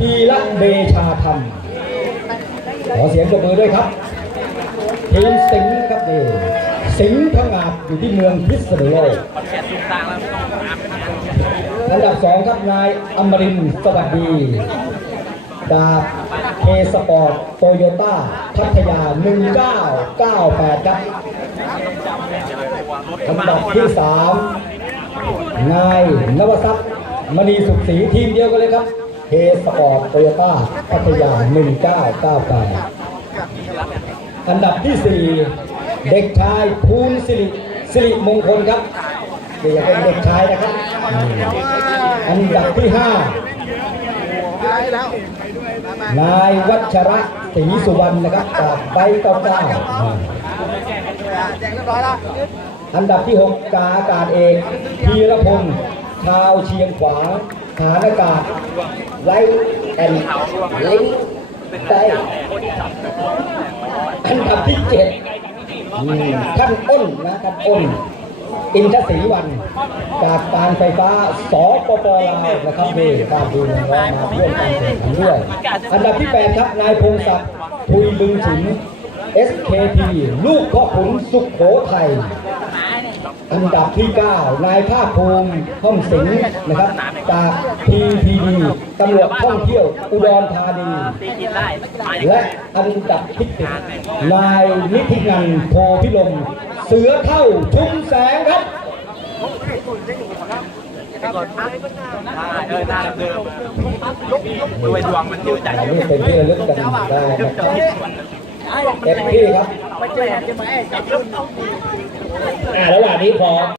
จีระเดชาธรรม ขอเสียงปรบมือด้วยครับทีมสิงห์นะครับนี่สิงห์พังงาดอยู่ที่เมืองพิษณุโลกอันดับสองครับนายอมรินทร์สวัสดีดาบเคสปอร์ตโตโยต้าพัทยา 1998 ครับอันดับที่สามนายนวศักดิ์มณีสุขศรีทีมเดียวกันเลยครับ เคสปอร์ตโตโยต้าพัทยา1998 อันดับที่สี่เด็กชายภูลสิริสิริมงคลครับเดี๋ยวเป็นเด็กชายนะครับ อันดับที่ห้านายวัชระศรีสุวรรณนะครับจากใบเก้าเก้าอ่าอันดับที่ 6 กาอากาศเอกพีรพงศ์ชาวเชียงขวาง ฐานอากาศไลท์แอนลิงได้อันดับที่7ท่านอ้นนะท่านอ้นอินทศรีวันจากการไฟฟ้าสปปลาวนะครับนี่บ้านดูนะว่ามาร่วมการแข่งขันด้วยอันดับที่8ครับนายพงศักดิ์พุยบึงฉิน SKP ลูกพ่อขุนสุขโขทัย อันดับที่ 9 นายภาคภูมิห้อมสิงห์นะครับ จาก PPD ตำรวจท่องเที่ยวอุดรธานี และอันดับที่10นายนิธินันท์โพพิลมเสือเท่าชุมแสงครับเออหน้าเดิมด้วยดวงมันยืดใจอันนี้เป็นที่ระลึกกันได้นะครับเต็มที่ครับอ่า ระหว่างนี้พอ